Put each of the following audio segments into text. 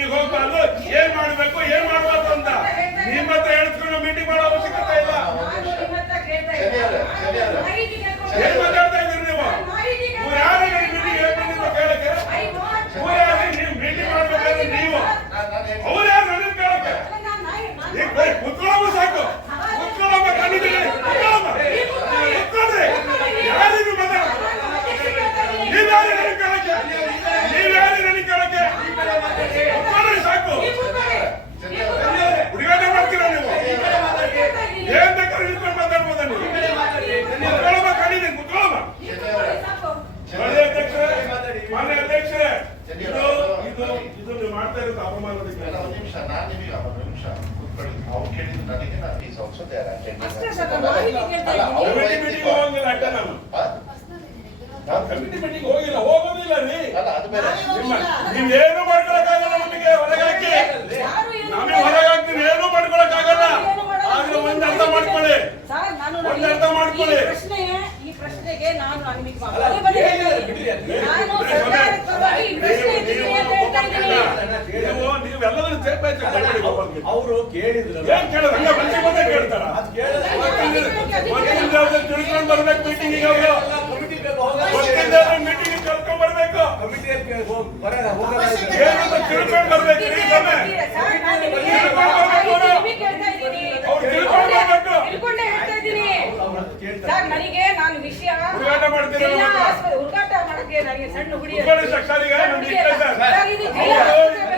you go ಇದು ಇದು ನೀವು ಮಾಡ್ತಾ ಇರೋದು ಅವಮಾನ ಒಂದು ನಿಮಿಷ ನಾನು ನಿಮಗೆ ಒಂದು ನಿಮಿಷ ಕೂತ್ಕೊಳ್ಳಿ. ನನಗೆ ನಾನು ಮೀಟಿಂಗ್ ನಾನು ಕಮಿಟಿ ಮೀಟಿಂಗ್ ಹೋಗಿಲ್ಲ ಹೋಗೋದಿಲ್ಲ ನೀ ಅಲ್ಲ ಅದು ಬೇರೆ. ನಿಮ್ಮ ಮಾಡ್ಕೊಳಕ್ಕಾಗಲ್ಲ ನಮಗೆ? ಹೊರಗಾಕಿ. ಹೊರಗಾಕಿ ಮಾಡ್ಕೊಳಕ್ಕಾಗಲ್ಲ. ಏನು ಒಂದು ಅರ್ಥ ಮಾಡ್ಕೊಳ್ಳಿ. ಸರ್, ನಾನು ಒಂದು ಅರ್ಥ ಮಾಡ್ಕೊಳ್ಳಿ. ಈ ಪ್ರಶ್ನೆ ಈ ಪ್ರಶ್ನೆಗೆ ನಾನು ಅನ್ವಿಕ್ ಅವರು ಕೇಳಿದ್ರು ಕೇಳ್ತಾರ? ತಿಳ್ಕೊಂಡು ಮೀಟಿಂಗ್ ಮೀಟಿಂಗ್ ತಿಳ್ಕೊಂಡ್ ಬರ್ಬೇಕು. ನನಗೆ ನಾನು ವಿಷಯ ಹುಡುಗಾಟ ಮಾಡ್ತೀನಿ ಹುಡುಗಾಟ ಮಾಡಕ್ಕೆ ನನಗೆ ಸಣ್ಣ ಹುಡುಗಿ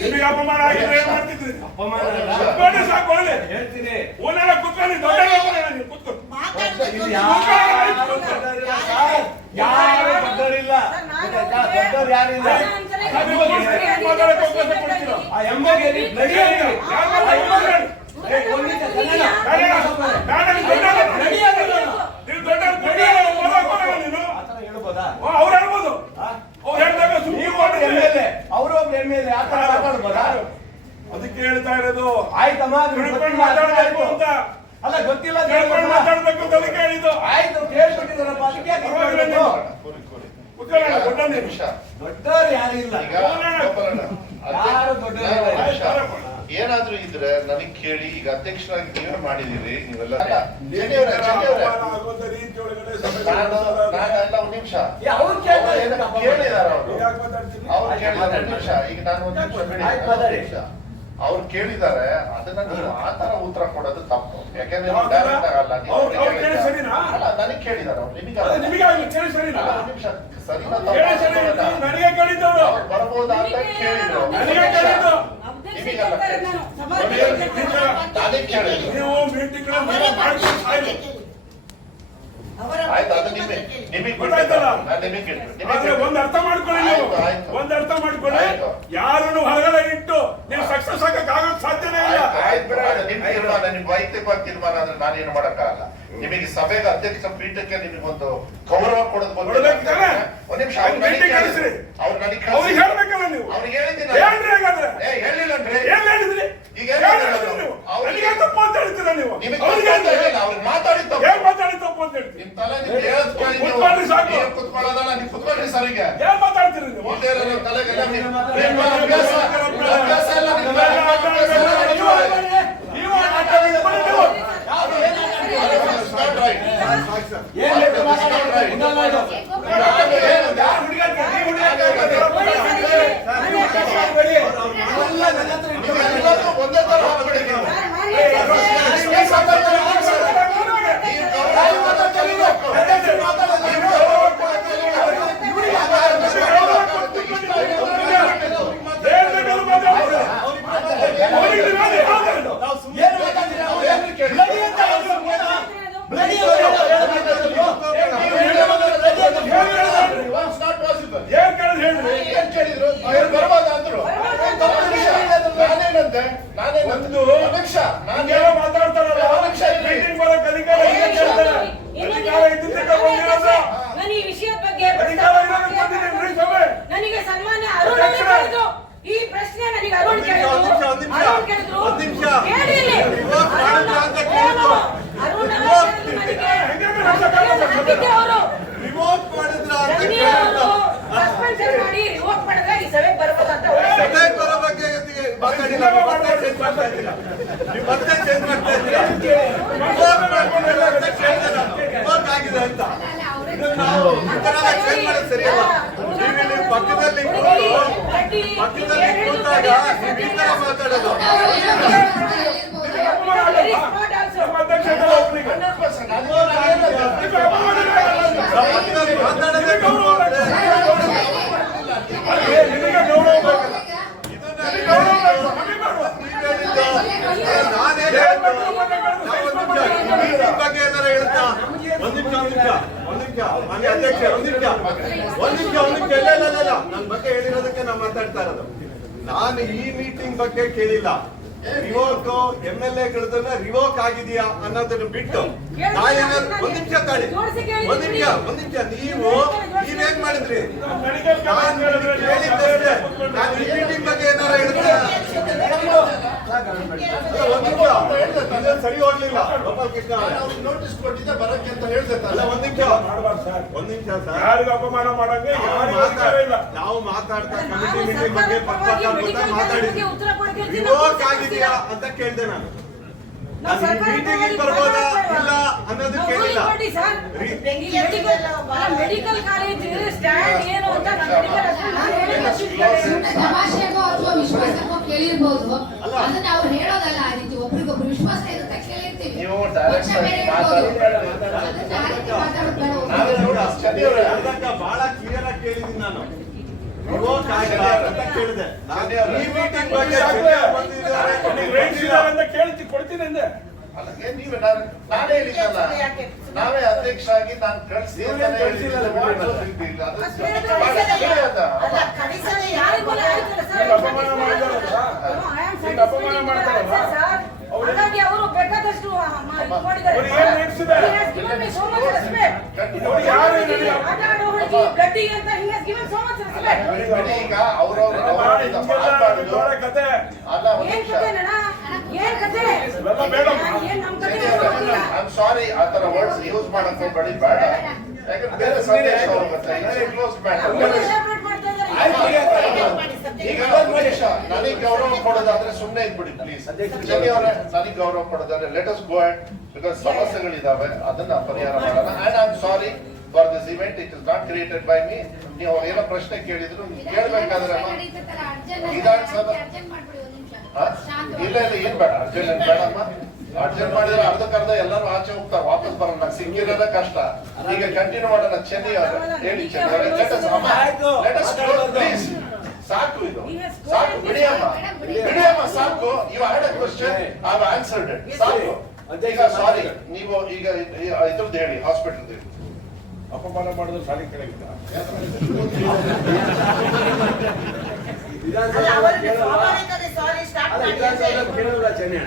ನಿಮಗೆ ಅಪಮಾನ ಆಗಿದ್ರೆ ಏನ್ ಮಾಡ್ತಿದ್ರಿ ಅಪಮಾನ ದೊಡ್ಡ ಸಾಕು ಒಳ್ಳೆ ಹೇಳ್ತೀನಿ ಓನಾರ ಕುತ್ಕೊಂಡು ದೊಡ್ಡ ನೀವು ಕುತ್ಕೊಂಡು ಯಾರು ದೊಡ್ಡವರಿಲ್ಲ ದೊಡ್ಡವ್ರು ಯಾರಿಲ್ಲ ಆ ಎಮ್ಮಗೆ ಎಂ ಎಲ್ ಅವರು ಒಬ್ರು ಎಂ ಎಲ್ ಆ ತರ ಮಾತಾಡ್ಬೋದಾ? ಅದಕ್ಕೆ ಹೇಳ್ತಾ ಇರೋದು ಆಯ್ತಮ್ಮ ತಿಳ್ಕೊಂಡು ಮಾತಾಡ್ಬೇಕು ಅಂತ. ಅಲ್ಲ ಗೊತ್ತಿಲ್ಲ ತಿಳ್ಕೊಂಡು ಮಾತಾಡಬೇಕು ಅಂತ ಅದಕ್ಕೆ ಆಯ್ತು ಕೇಳ್ಬಿಟ್ಟಿದಾರಪ್ಪ ಅದಕ್ಕೆ ಯಾಕೆ ಇರ್ಬೇಕು? ದೊಡ್ಡ ನಿಮಿಷ. ದೊಡ್ಡವ್ರು ಯಾರು ಇಲ್ಲ. ಯಾರು ದೊಡ್ಡ ಏನಾದ್ರೂ ಇದ್ರೆ ನನಗೆ ಕೇಳಿ ಈಗ ಅಧ್ಯಕ್ಷರಾಗಿ ನೀವೇ ಮಾಡಿದಿರಿ ನೀವೆಲ್ಲ ಒಂದು ನಿಮಿಷ. ಅವ್ರು ಕೇಳಿದಾರೆ ಈಗ ನಿಮಿಷ. ಅವ್ರು ಕೇಳಿದಾರೆ ಅದನ್ನ ನೀವು ಆತರ ಉತ್ತರ ಕೊಡೋದು ತಪ್ಪು. ಯಾಕಂದ್ರೆ ಡೈರೆಕ್ಟ್ ಆಗಲ್ಲ ನನಗೆ ಕೇಳಿದಾರೆ ನಿಮಿಷ ಸರಿ ಬರ್ಬೋದಾ ಅಂತ ಕೇಳಿದ್ರು. ನೀವು ಒಂದ್ ಅರ್ಥ ಮಾಡ್ಕೊಳ್ಳಿ ನೀವು ಒಂದ್ ಅರ್ಥ ಮಾಡ್ಕೊಳ್ಳಿ ಯಾರನ್ನು ಹೊರಗಡೆ ಇಟ್ಟು ನೀವು ಸಕ್ಸಸ್ ಆಗಕ್ ಆಗಕ್ ಸಾಧ್ಯನೇ ಇಲ್ಲ ನಿಮ್ ತೀರ್ಮಾನ ವೈಯಕ್ತಿಕ ಅಂದ್ರೆ ನಾನೇನು ಮಾಡಕ್ಕಾಗಲ್ಲ ನಿಮಗೆ ಸಭೆಗೆ ಅಧ್ಯಕ್ಷ ಪೀಠಕ್ಕೆ ನಿಮಗೊಂದು ಗೌರವ ಕೊಡೋದು ಒಂದ್ ನಿಮಿಷ ಒಂದೇ ತರ ನಾನು ಈ ವಿಷಯದ ಬಗ್ಗೆ ನನಗೆ ಸನ್ಮಾನ ಅರುಣ್ ಕೇಳಿದ್ರು ಈ ಪ್ರಶ್ನೆ ನನಗೆ ಅರುಣ್ ಕೇಳಿದ್ರು. ಅರುಣ್ ಕೇಳಿದ್ರು. ನಿಮಿಷ. ಇಲ್ಲಿ. ಮತ್ತೆ ಚೇಂಜ್ ಮಾಡ್ತಾ ಇದ್ದೀರಾ? ನೀವು ಮತ್ತೆ ಚೇಂಜ್ ಮಾಡ್ತಾ ಇದ್ದೀರಾ? ರಿವೋಕ್ ಮಾಡ್ಕೊಂಡಿಲ್ಲ ಅಂತ. ಪಕ್ಕದಲ್ಲಿ ಪಕ್ಕದಲ್ಲಿ ಕೂತಾಗ ನೀವು ಈ ತರ ಮಾತಾಡೋದು also. ನಮ್ಮ ಅಧ್ಯಕ್ಷ ಇದ್ದಾರೆ ಒಬ್ರಿಗೆ. 100% ಅದು ಇದು ಅಪಮಾನ ಆಗಲ್ಲ. ಪಕ್ಕದಲ್ಲಿ ಮಾತಾಡೋದೇ ಗೌರವ ಅಂದ್ರೆ ಅದೇ ನಿನಗೆ ಗೌರವ ಬೇಕಲ್ಲ. ಇದನ್ನ ನಿನಗೆ ಗೌರವ ಬೇಕು. ನಮಗೆ ಬೇಡವಾ? ನೀವ್ ಹೇಳಿದ್ದು ನಾನೇ ಹೇಳಿದ್ದು ನಾವು ಒಂದ್ ನಿಮಿಷ ಈ ಮೀಟಿಂಗ್ ಬಗ್ಗೆ ಏನಾರ ಹೇಳ್ತಾ ಒಂದ್ ನಿಮಿಷ ಬಗ್ಗೆ ಹೇಳಿರೋದಕ್ಕೆ ನಾನು ಮಾತಾಡ್ತಾ ಇರೋದು. ನಾನು ಈ ಮೀಟಿಂಗ್ ಬಗ್ಗೆ ಕೇಳಿಲ್ಲ. ರಿವೋಕ್ ಎಂ ಎಲ್ ಎಗಳದನ್ನ ರಿವೋಕ್ ಆಗಿದೆಯಾ ಅನ್ನೋದನ್ನ ಬಿಟ್ಟು ನಾ ಏನಾದ್ರು ಒಂದ್ ನಿಮಿಷ ತಾಳಿ. ಒಂದ್ ನಿಮಿಷ ಒಂದ್ ನಿಮಿಷ ನೀವು ನೀವೇನ್ ಮಾಡಿದ್ರಿ? ನಾನು ಈ ಮೀಟಿಂಗ್ ಬಗ್ಗೆ ಏನಾರ ಹೇಳಿದ್ರೆ? ಸರಿ ಹೋಗ್ಲಿಲ್ಲ ಗೋಪಾಲ್ ನೋಟಿಸ್ ಕೊಟ್ಟಿದ್ದೆ ಬರಕ್ಕೆ ಅಂತ ಅಲ್ಲ ಸರ್ ಅಪಮಾನ ಮಾಡಂಗೆ ನಾವು ಮಾತಾಡ್ತಾ ಬಗ್ಗೆ ಆಗಿದೆಯಾ ಅಂತ ಕೇಳ್ದೆ ನಾನು ಬರ್ಬೋದಾ ಇಲ್ಲ ಅನ್ನೋದು ಕೇಳಿಲ್ಲ ಮೆಡಿಕಲ್ ಕಾಲೇಜ್ ಏನು ಅಂತ ಹೇಳಿಲ್ಲ ಅಲ್ಲ. ಅದನ್ನ ಅವ್ರು ಹೇಳೋದಲ್ಲ ಆ ರೀತಿ ಒಬ್ರಿಗೊಬ್ರು ವಿಶ್ವಾಸ ಇರುತ್ತೆ ಕೇಳಿರ್ತೀವಿ ಬೇರೆ ಇರ್ಬೋದು. ಅದನ್ನ ಆ ರೀತಿ ಬಹಳ ಕ್ಲಿಯರ್ ಆಗಿ ಕೇಳಿದ್ದೀನಿ ನಾನು. ಕಳಿಸಿ ಅಂತ ನಾನು ಅಂತ ಅಲ್ಲ, ನೀವೇ ನಾನು ನಾನೇ ಹೇಳಿದ್ದಲ್ಲ. ನಾವೇ ಅಧ್ಯಕ್ಷ ಆಗಿ ನಾನು ಕಳಿಸ್ತೀನಿ ಅಂತಾನೆ ಹೇಳಿದ್ದೀನಿ. ಸರ್. ಅಪಮಾನ ಮಾಡ್ತಾರಲ್ಲ ಹಾಗಾಗಿ ಅವರು ಬೇಕಾದಷ್ಟು ಈಗ ಅವ್ರವ್ರ sorry ಆ ತರ ವರ್ಡ್ಸ್ ಯೂಸ್ ಮಾಡಕ್ ಹೋಗ್ಬೇಡಿ ಬೇಡ. ಯಾಕಂದ್ರೆ ಬೇರೆ ಸಂದೇಶ ಹೋಗುತ್ತೆ ಕ್ಲೋಸ್ ಅವ್ರು ಈಗ ನನಗೆ ಗೌರವ ಕೊಡೋದಾದ್ರೆ ಸುಮ್ಮನೆ ಇದ್ಬಿಡಿ ಪ್ಲೀಸ್ ಅವರೇ ನನಗೆ ಗೌರವ ಕೊಡೋದಾದ್ರೆ let us go and because ಸಮಸ್ಯೆಗಳಿದಾವೆ ಅದನ್ನ ಪರಿಹಾರ ಮಾಡೋಣ. And I am sorry for this event it is not created by me ನೀವು ಏನೋ ಪ್ರಶ್ನೆ ಕೇಳಿದ್ರು ಕೇಳಬೇಕಾದ್ರೆ ವಿಧಾನಸಭಾ- ಅರ್ಜೆಂಟ್ ಅರ್ಜೆಂಟ್ ಮಾಡ್ಬಿಡಿ ಒಂದ್ ನಿಮಿಷ. ಇಲ್ಲ ಇಲ್ಲ ಏನ್ ಬೇಡ ಅರ್ಜೆಂಟ್ ಬೇಡಮ್ಮ ಅರ್ಜೆಂಟ್ ಮಾಡಿದ್ರೆ ಅರ್ಧಕ್ಕರ್ಧ ಎಲ್ಲರೂ ಆಚೆ ಹೋಗ್ತಾರೆ ವಾಪಸ್ ಬರೋಣ. ಸಿಕ್ಕಿರೋದೇ ಕಷ್ಟ. ಈಗ ಕಂಟಿನ್ಯೂ ಮಾಡೋಣ. ಚೆನ್ನೈ ಅವರೇ ಹೇಳಿ ಚೆನ್ನೈ ಅವರೇ. Let us. Let us please ಸಾಕು ಇದು. ಸಾಕು. ಬಿಡಿಯಮ್ಮ. ಬಿಡಿಯಮ್ಮ ಸಾಕು. You had a question I have answered it ಸಾಕು. ಈಗ ಸಾರಿ ನೀವು ಈಗ ಇದ್ರದ್ದು ಹೇಳಿ ಹಾಸ್ಪಿಟಲ್ ಹೇಳಿ. ಅಪಮಾನ ಮಾಡಿದ್ರೆ ಸಾಲಿ ಕೇಳಲ್ಲ ಚೆನ್ನೈ